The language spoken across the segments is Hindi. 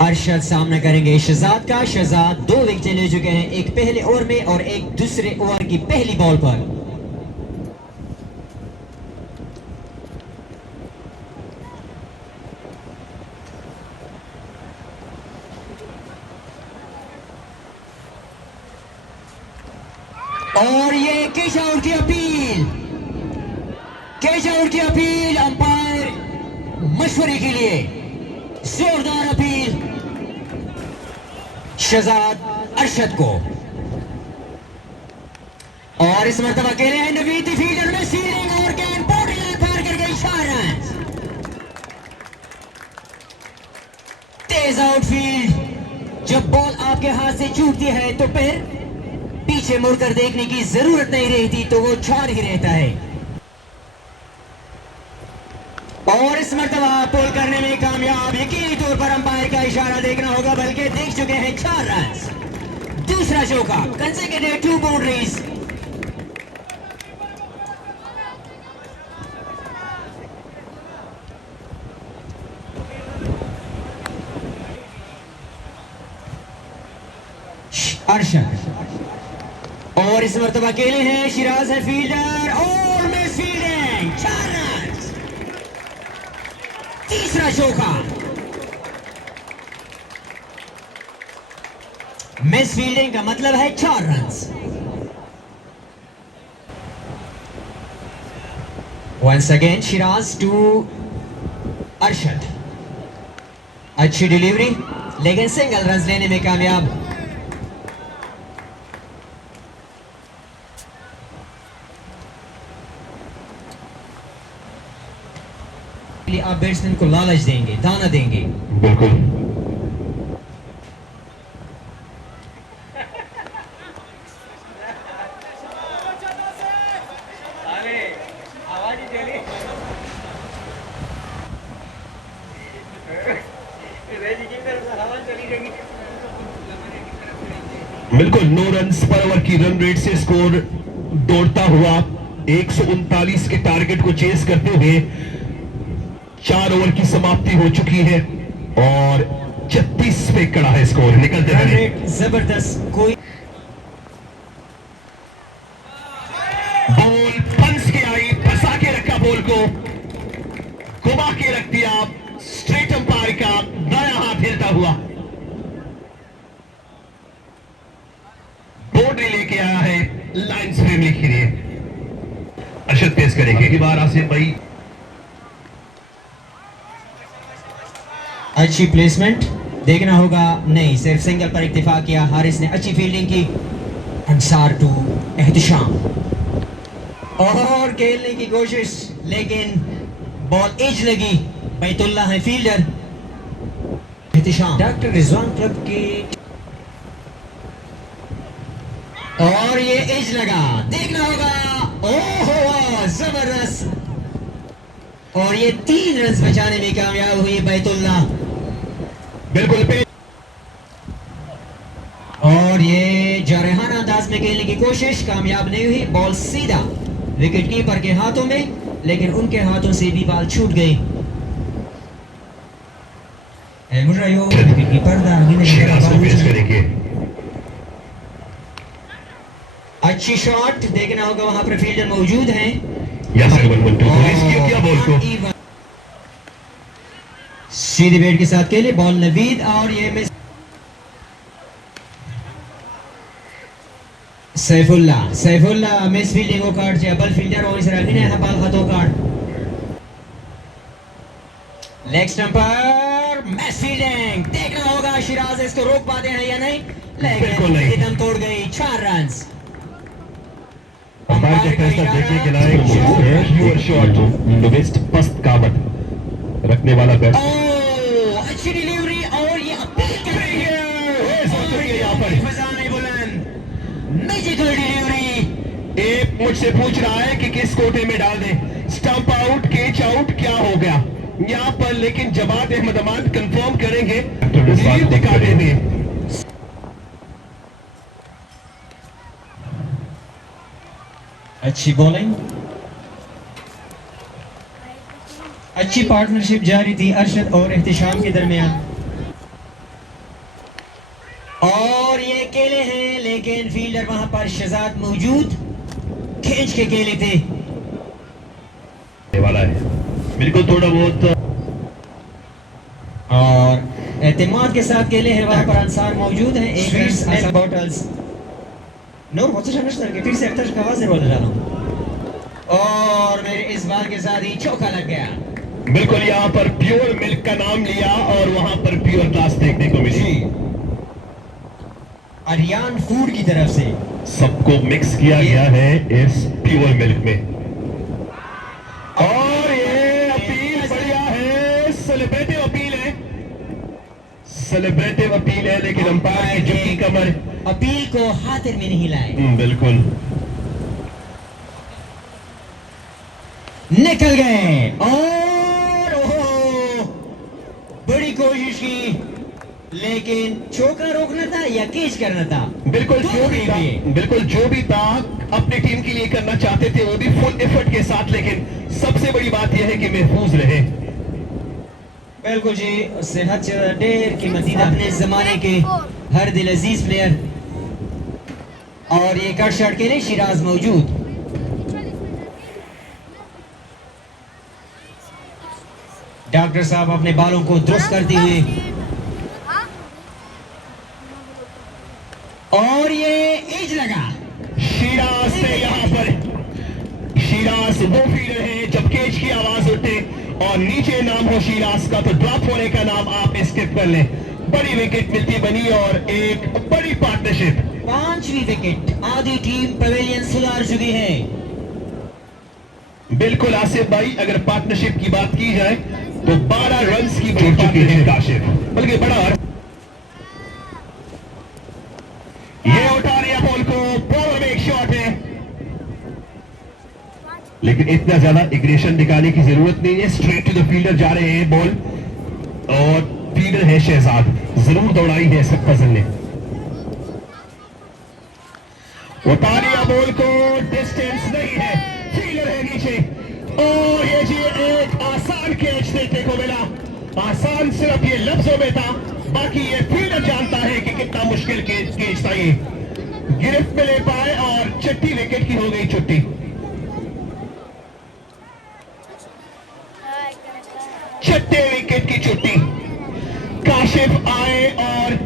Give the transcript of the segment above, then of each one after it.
अरशद सामना करेंगे शहजाद का। शहजाद 2 विकेट ले चुके हैं, एक पहले ओवर में और एक दूसरे ओवर की पहली बॉल पर। और ये कैच आउट की अपील, कैच आउट की अपील अंपायर मशवरे के लिए, जोरदार अपील शहजाद अरशद को। और इस मरतबा अकेले हैं नवीद फील्डर में सीलिंग और गेंद बाउंड्री लाइन पार कर गई, 4 रन। तेज आउटफील्ड, जब बॉल आपके हाथ से छूटती है तो फिर पीछे मुड़कर देखने की जरूरत नहीं रहती, तो वो 4 ही रहता है। और इस मर्तबा पुल करने में कामयाब, यकीनी तौर पर अंपायर का इशारा देखना होगा, बल्कि देख चुके हैं 4 रन। दूसरा चौका, कंसेक्यूटिव 2 बाउंड्रीज। अरशद, और इस मर्तबा अकेले हैं, शिराज है फील्डर और मिस फील्डिंग, 4 रन। तीसरा चौका, मिस फील्डिंग का मतलब है 4 run. Once again Siraj to Arshad, अच्छी डिलीवरी लेकिन सिंगल रन लेने में कामयाब। आप बैट्समैन को लालच देंगे, दाना देंगे। बिल्कुल। बिल्कुल 9 रन पर ओवर की रन रेट से स्कोर दौड़ता हुआ 139 के टारगेट को चेस करते हुए 4 ओवर की समाप्ति हो चुकी है और 36 पे खड़ा है स्कोर। निकलते रन रेट जबरदस्त, कोई बॉल पंच के आई, फंसा के रखा बॉल को, घुमा के रख दिया, स्ट्रेट अंपायर का दायां हाथ हिलता हुआ बाउंड्री लेके आया है लाइन फ्रेमली के लिए। अरशद पेश करेंगे की बार आसिफ भाई। अच्छी प्लेसमेंट देखना होगा, नहीं सिर्फ सिंगल पर इत्तेफाक किया। हारिस ने अच्छी फील्डिंग की। अंसार टू एहतिशाम, और खेलने की कोशिश लेकिन बॉल एज लगी। बैतुल्लाह है fielder. Ehtisham doctor Rizwan club की, और ये एज लगा, देखना होगा। ओहो जबरदस्त, और ये 3 रन बचाने में कामयाब हुई बैतुल्लाह। बिल्कुल पे, और ये जारहाना अंदाज में खेलने की कोशिश कामयाब नहीं हुई। बॉल सीधा विकेट कीपर के हाथों में, लेकिन उनके हाथों से भी बॉल छूट गई। विकेट कीपर अच्छी शॉट, देखना होगा वहां पर फील्डर मौजूद हैं। किया बॉल को सीधी बैट के साथ खेले, बॉल नवीद, और ये मिस। सैफुल्लाह मिस फील्डिंग को कार्ड जबल फील्डर और इस रखने है बॉल खतो कार्ड। लेग स्टंप पर मिस फील्डिंग, देखना होगा शिराज इसको रोक पाते हैं या नहीं, लेकिन एकदम तोड़ गई। 4 रन। अंपायर का फैसला देखने के लायक बेस्ट फर्स्ट काबत रखने वाला बैट। अच्छी डिलीवरी, और ये मैजिकल डिलीवरी। एक मुझसे पूछ रहा है कि किस कोटे में डाल दें, स्टंप आउट, कैच आउट, क्या हो गया यहाँ पर, लेकिन जवाब अहमद अमान कंफर्म करेंगे, दिखा देंगे। अच्छी बॉलिंग, अच्छी पार्टनरशिप जारी थी अरशद और एहतिशाम के दरमियान। और ये केले हैं, लेकिन फील्डर वहां पर शहजाद मौजूद खींच के केले थे वाला है। बिल्कुल थोड़ा बहुत और एतमाद के साथ केले हैं। वहां पर अंसार मौजूद हैं। एक Sweets रन and बॉटल्स नूर बहुत अच्छा फिर से अख्तर का आवाज बोल रहा हूं और मेरे इस बार के साथ ही चौका लग गया। बिल्कुल यहाँ पर प्योर मिल्क का नाम लिया और वहां पर प्योर ग्लास देखने को मिली। अरियान फूड की तरफ से सबको मिक्स किया गया है इस प्योर मिल्क में। और ये अपील बढ़िया है, सेलिब्रेटिव अपील है, सेलिब्रेटिव अपील है, लेकिन अंपायर की झुकी कमर अपील को हाथ में नहीं लाए। बिल्कुल निकल गए और ओहो बड़ी कोशिश की, लेकिन चौका रोकना था या कैच करना था। बिल्कुल जो भी था, बिल्कुल जो भी था अपनी टीम के लिए करना चाहते थे वो भी फुल एफर्ट के साथ, लेकिन सबसे बड़ी बात यह है कि महफूज रहे। बिल्कुल जी, सेहत ढेर कीमती अपने जमाने के हर दिल अजीज प्लेयर। और ये कट शॉट के लिए शिराज मौजूद। डॉक्टर साहब अपने बालों को दुरुस्त करते हुए और ये एज लगा शिराज से यहाँ पर शिराज वो फील्डर है जब कैच की आवाज उठे और नीचे नाम हो शिराज का तो ड्रॉप होने का नाम आप स्किप कर लें। बड़ी विकेट मिलती बनी और एक बड़ी पार्टनरशिप। 5वीं विकेट, आधी टीम पवेलियन सुधार चुकी है। बिल्कुल आसिफ भाई, अगर पार्टनरशिप की बात की जाए तो 12 रन्स की जोड़ चुके हैं काशिफ, बल्कि बड़ा ये उठा रही है बॉल को, बॉल में एक शॉट है लेकिन इतना ज्यादा एग्रेशन दिखाने की जरूरत नहीं है। स्ट्रेट टू द फील्डर जा रहे हैं बॉल और फील्डर है शहजाद, जरूर दौड़ाई है सब फजल ने। उठा लिया बॉल को, डिस्टेंस नहीं है, फील्डर है नीचे और ये जी एक आसान कैच देखने को मिला। आसान सिर्फ ये लफ्जों में था, बाकी ये फील्डर जानता है कि कितना मुश्किल कैच था ये। गिरफ्त में ले पाए और छठी विकेट की हो गई छुट्टी। छठे विकेट की छुट्टी। काशिफ आए और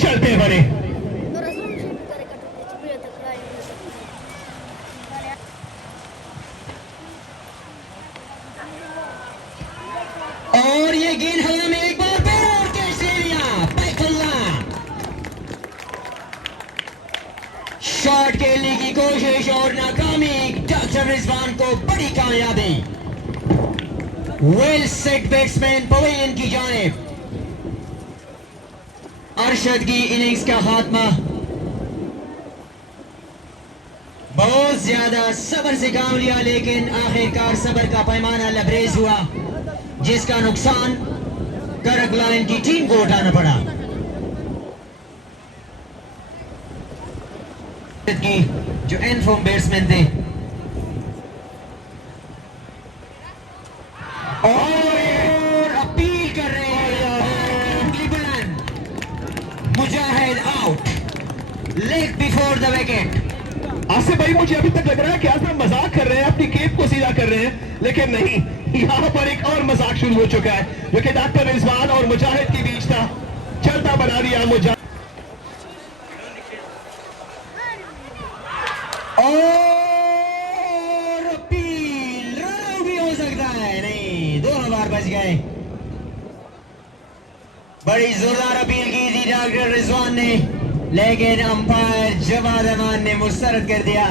चलते बने। और ये गेंद हवा में एक बार फिर और कैच ले लिया पैफुल्ला। शॉट खेलने की कोशिश और नाकामी डॉक्टर रिजवान को बड़ी कामयाबी। वेल सेट बैट्समैन पवेलियन की जानिब। अरशद की इनिंग्स का खात्मा बहुत ज्यादा सब्र से काम लिया, लेकिन आखिरकार सब्र का पैमाना लबरेज हुआ, जिसका नुकसान करक लाइन की टीम को उठाना पड़ा। की जो एंड फॉर्म बैट्समैन थे और अपील कर रहे हैं Cleveland, Mujahid out, leg before the wicket. Asif भाई, मुझे अभी तक लग रहा है कि आसिफ मजाक कर रहे हैं, अपनी केप को सीधा कर रहे हैं, लेकिन नहीं, यहाँ पर एक और मजाक शुरू हो चुका है जो कि डॉक्टर रिजवान और मुजाहिद के बीच था। चलता बना दिया मुजाहिद और अपील रन भी हो सकता है, नहीं, 2 बार बच गए। बड़ी जोरदार अपील की थी डॉक्टर रिजवान ने, लेकिन अंपायर जवाद अमान ने मुस्तरद कर दिया।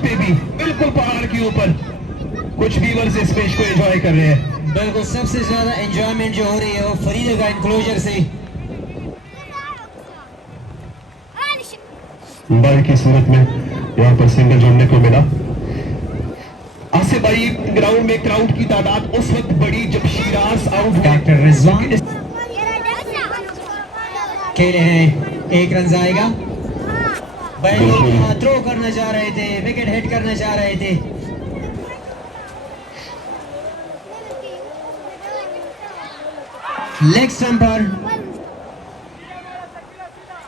भी बिल्कुल पहाड़ के ऊपर कुछ व्यूअर्स इस मैच को एंजॉय कर रहे हैं। बिल्कुल सबसे ज्यादा एंजॉयमेंट जो हो रही है वो फरीदा का इंक्लोजर से। बॉल की सूरत में यहाँ पर सिंगल जोड़ने को मिला। आसिफ भाई, ग्राउंड में क्राउड की तादाद उस वक्त बड़ी जब शिराज आउट हुए। डॉक्टर रिजवान खेले हैं, 1 रन आएगा। बैटिंग थ्रो करना चाह रहे थे, विकेट हिट करना चाह रहे थे। लेग स्टंप पर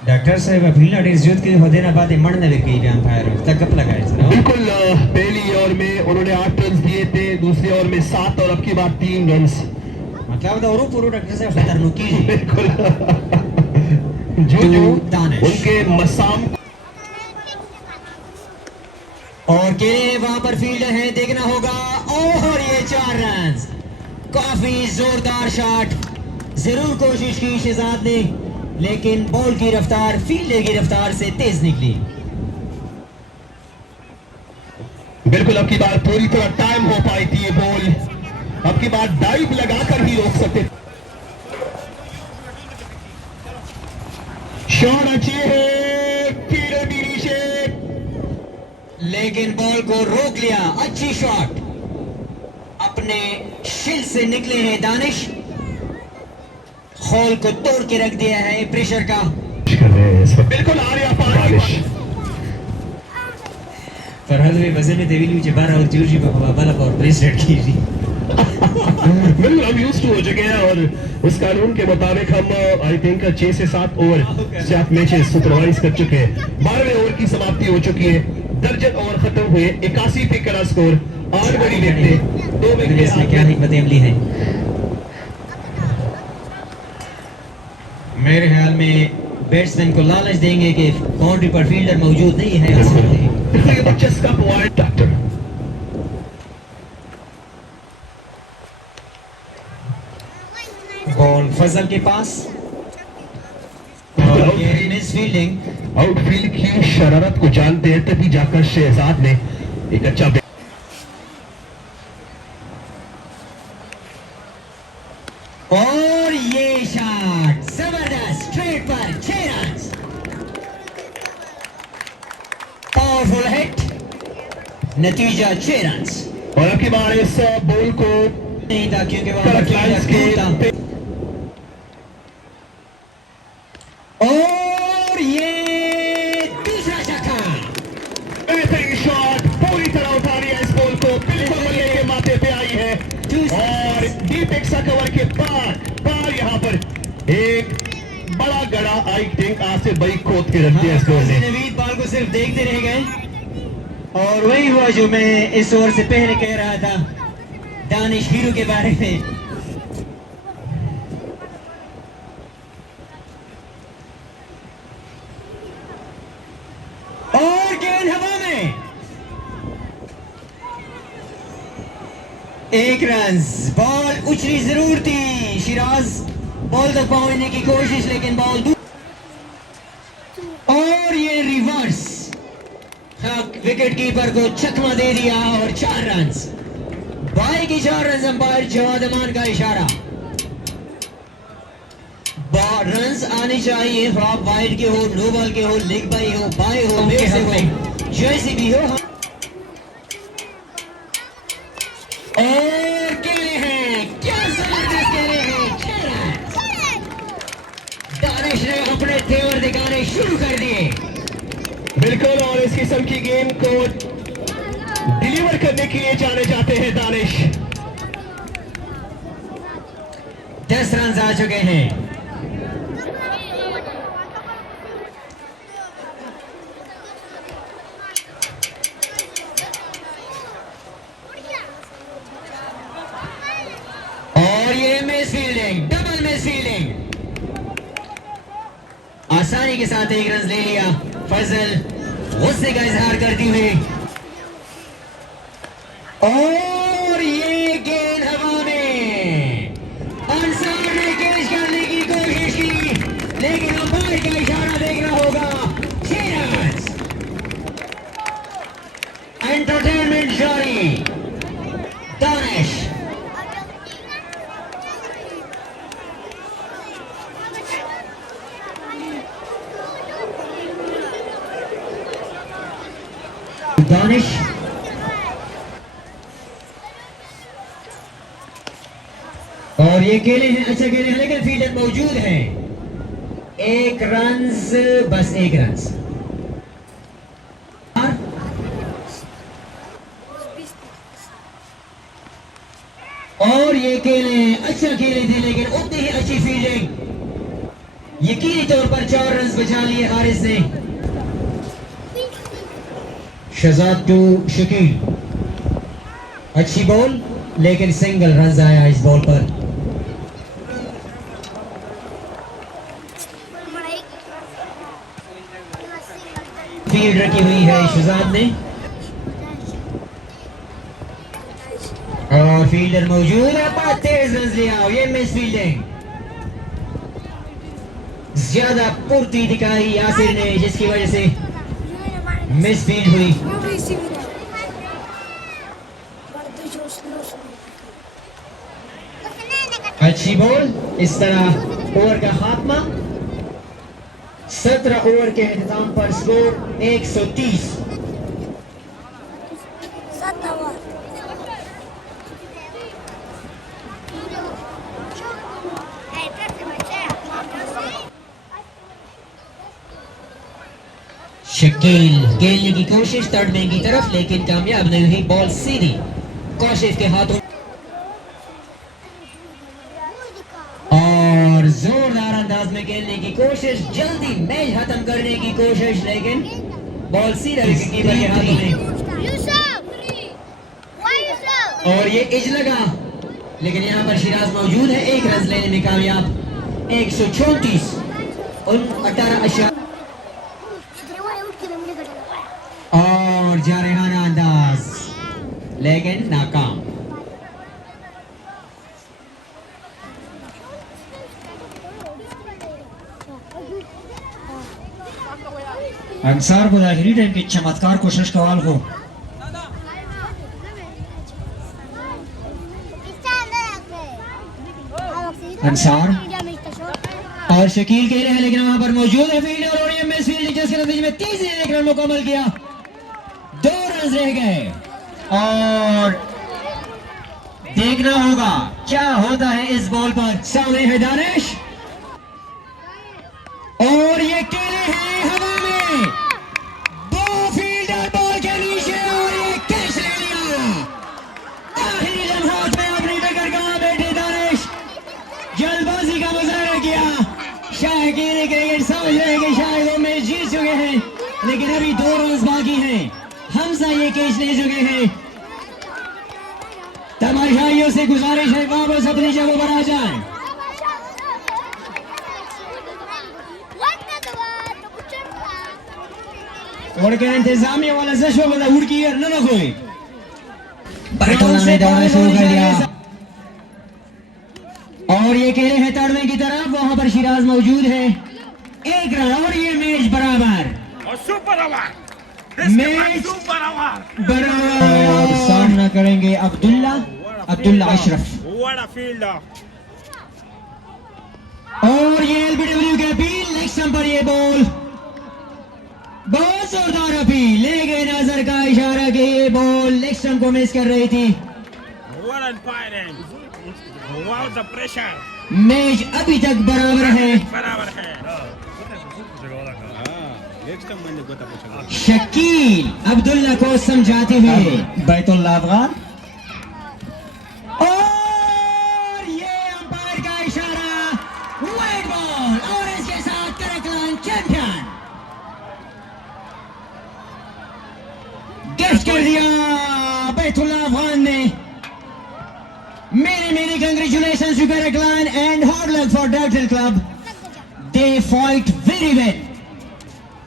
डॉक्टर साहब फील्डर इस युद्ध के होने ना बाद मरने लग गई अंपायर तक कब लगाए सर बिल्कुल पहली ओवर में उन्होंने 8 रन दिए थे, दूसरी ओवर में 7 और अब की बात 3 रन। मतलब तो और पूरा डॉक्टर साहब खतरनाक की बिल्कुल जो उनके मसाम और के वहां पर फील्डर है, देखना होगा। और ये 4 रन, काफी जोरदार शॉट, जरूर कोशिश की शहजाद ने, लेकिन बॉल की रफ्तार फील्डर की रफ्तार से तेज निकली। बिल्कुल अब की बार पूरी तरह टाइम हो पाई थी ये बॉल, अब की बार डाइव लगाकर ही रोक सकते। शॉट अच्छे है, फील्डर भी नीचे, लेकिन बॉल को रोक लिया। अच्छी शॉट, अपने शिल से निकले हैं दानिश, हॉल को तोड़ के रख दिया है प्रेशर का। बिल्कुल आर्या दानिश फरहद भी वजन में देवी नीचे 12 और जूजी बाबा और प्रेशर की थी। बिल्कुल हम यूज्ड टू हो चुके हैं और उस कानून के मुताबिक हम आई थिंक 6 से 7 ओवर 7 मैचेस सुपरवाइज कर चुके हैं। 12वें ओवर की समाप्ति हो चुकी है, दर्जन ओवर खत्म हुए, 81 पे करा स्कोर, 8 बड़ी विकेटें, 2 विकेट। क्या हिकमत अमली है? मेरे ख्याल में बैट्समैन को लालच देंगे कि बाउंड्री पर फील्डर मौजूद नहीं है। चस्का पॉइंट डॉक्टर बॉल फजल के पास, मिस फील्डिंग। आउटफील्ड की शरारत को जानते हैं तभी जाकर शहजाद ने एक अच्छा और ये शॉट जबरदस्त, स्ट्रेट पर 6 रन, पावरफुल हिट, नतीजा 6 रन। और अब की बार इस बॉल को नहीं था क्योंकि वहां पर फील्डर दूर था। और ये दूसरा छक्का, शॉट पूरी तरह उठा लिया इस बॉल को, बिल्कुल मल्ले के माथे पे आई है और डीप एक्स्ट्रा कवर के पार यहाँ पर एक बड़ा गड़ा आई थिंक आज से बड़ी खोद के रख दिया इस बॉल ने। नवीद बॉल को सिर्फ देखते रह गए और वही हुआ जो मैं इस ओवर से पहले कह रहा था दानिश हीरो के बारे में। और गेंद हवा में, 1 रन। बॉल उछली जरूर थी, शिराज बॉल तक पहुंचने की कोशिश, लेकिन बॉल दूर। और ये रिवर्स विकेट कीपर को चकमा दे दिया और 4 रन। बाई की 4 रन, अंपायर जवाद अमान का इशारा। रन आने चाहिए, फ्लॉप वाइड के हो, नो बॉल के हो, लेग बाई हो, बाई हो, से हो, जैसी भी हो। और कहने हैं, क्या जबरदस्त कहने हैं, 6 रन। दानिश ने अपने तेवर दिखाने शुरू कर दिए। बिल्कुल, और इस किस्म की गेम को डिलीवर करने के लिए जाने जाते हैं दानिश। 10 रन आ चुके हैं। और ये miss fielding, double miss fielding, आसानी के साथ 1 रन ले लिया फजल, गुस्से का इजहार करती हुई। और ये गेंद हवा में, अंसार ने कैच करने की कोशिश की, लेकिन अंपायर का इशारा देखना होगा। 6 रन, एंटरटेनमेंट जारी। दानिश दानिश और ये केले हैं, अच्छा केले हैं, लेकिन फील्डर मौजूद है। 1 रन, बस 1 रन। और ये केले अच्छा खेले थे, लेकिन उतनी ही अच्छी फील्डिंग, यकीनी तौर पर 4 रन बचा लिए हारिस ने। शहजाद टू शकील, अच्छी बॉल लेकिन सिंगल रन आया इस बॉल पर। फील्ड रखी हुई है शहजाद ने और फील्डर मौजूद है, बहुत तेज रन लिया। ये मिस फील्डिंग, ज्यादा फुर्ती दिखाई यासिर ने जिसकी वजह से मिस फील्ड हुई। अच्छी बॉल, इस तरह ओवर का खात्मा। 17 ओवर के इंतजाम पर स्कोर 130। शकील खेलने की कोशिश तड़ने की तरफ लेकिन कामयाब नहीं हुई। बॉल सीधी कौशिफ के हाथों और जोरदार अंदाज में खेलने की कोशिश, जल्दी मैच खत्म करने की कोशिश लेकिन बॉल सीधा कीपर के हाथों में और ये इज लगा लेकिन यहाँ पर शिराज मौजूद है, 1 रन लेने में कामयाब। 134 18 और जारहाना अंदाज लेकिन नाकाम। अंसार को आखिरी टाइम की चमत्कार कोशिश कवाल हो। अंसार और शकील कह रहे हैं लेकिन वहां पर मौजूद है फील्डर और ये मिस फील्ड जिसके नतीजे में 1 रन मुकम्मल किया। 2 रन रह गए और देखना होगा क्या होता है इस बॉल पर। सामने है दानिश और ये केले हैं हवा में, 2 फील्डर बॉल के नीचे और ये कैच ले लिया। आखिरी लम्हात में अपनी विकेट कहां बैठे दानिश, जल्दबाजी का मुजाहरा किया। शायकीन क्रिकेट समझ रहे हैं कि शायद वो मैच जीत चुके हैं लेकिन अभी 2 रन बाकी हैं। हमसा ये कैच ले चुके हैं। तमाशाइयों से गुजारिश है वापस अपनी जगह पर आ जाएं। और क्या इंतजामिया वाला जश्न वाला उड़ की न ना कोई ने दौड़ना शुरू कर दिया और ये कह रहे हैं तड़वे की तरफ, वहां पर शिराज मौजूद है। 1 रन और ये मैच बराबर मैच बराबर और सामना करेंगे अब्दुल्ला अशरफ और ये एलबीडब्ल्यू के अपील। नेक्स्ट पर ये बॉल बहुत जोरदार अपील, ले गए नजर का इशारा कि ये बॉल लेग स्टंप को मिस कर रही थी। मैच अभी तक बराबर है। शकील अब्दुल्ला को समझाते हुए बैतुल्ला अफगान और ये अंपायर का इशारा, वाइड बॉल और इसके साथ करकलान चैंपियन गिफ्ट कर दिया बैतुल्ला अफगान ने। मेरी congratulations to Karkalan and hard luck for doctor club, they fight very well.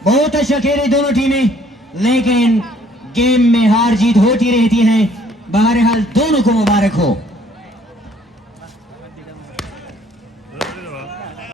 बहुत अच्छा खेले दोनों टीमें लेकिन गेम में हार जीत होती रहती है। बहरहाल दोनों को मुबारक हो।